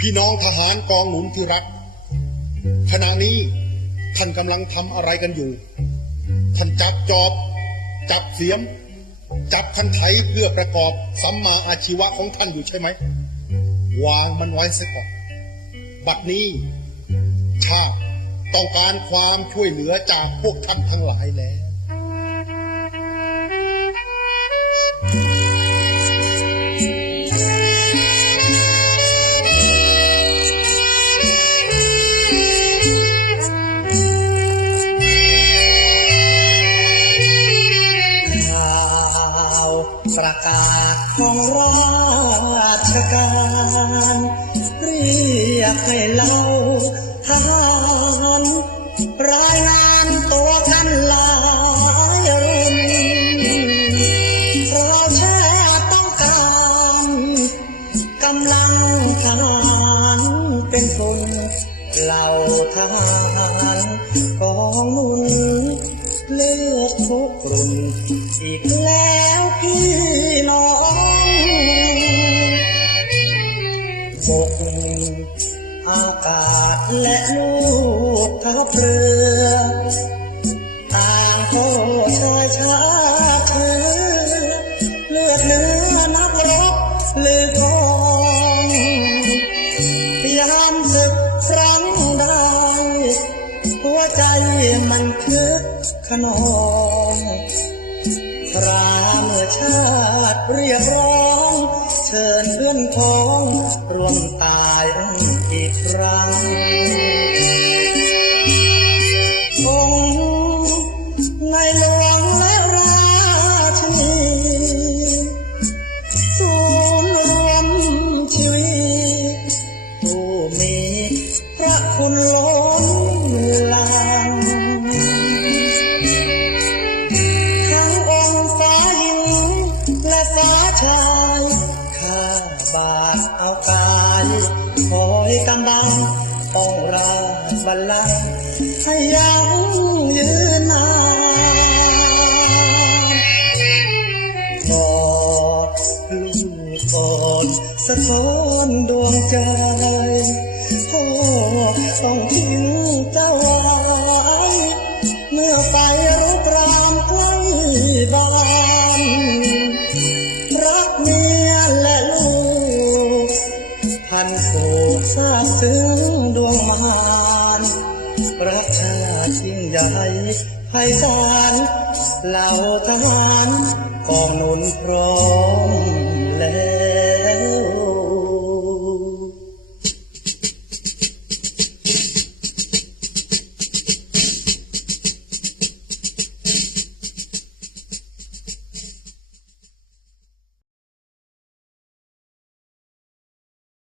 พี่น้องทหารกองหนุนที่รัก ขณะนี้ท่านกำลังทำอะไรกันอยู่ ท่านจับจอบ จับเสียม จับคันไถเพื่อประกอบสัมมาอาชีวะของท่านอยู่ใช่ไหม วางมันไว้ซะก่อน บัดนี้ข้าต้องการความช่วยเหลือจากพวกท่านทั้งหลายแล้ว ประกาศของราชการ เรียกให้เราทหารรายงานตัวกันลายรุ่นเราชาติต้องการกำลังทหารเป็นกลุ่มเหล่าทหารกองหนุนเลือกทุกกลุ่มอีกแล้ว และลูกทัพเรือต่างโคชายชาเธอเลือดเนื้อนักรบหรือกองยามศึกครั้งใดหัวใจมันคึกขนองพระเมื่อชาติเรียกร้อง เชิญเพื่อนพ้องรวมตาย เอากายคอยกำบังต้องราบัลลังให้ยังยืนนานกอดลูกกอดสะท้อนดวงใจพ่อองทิ้ง รักชาติยิ่งใหญ่ไพศาลเหล่าทหารกองหนุนพร้อม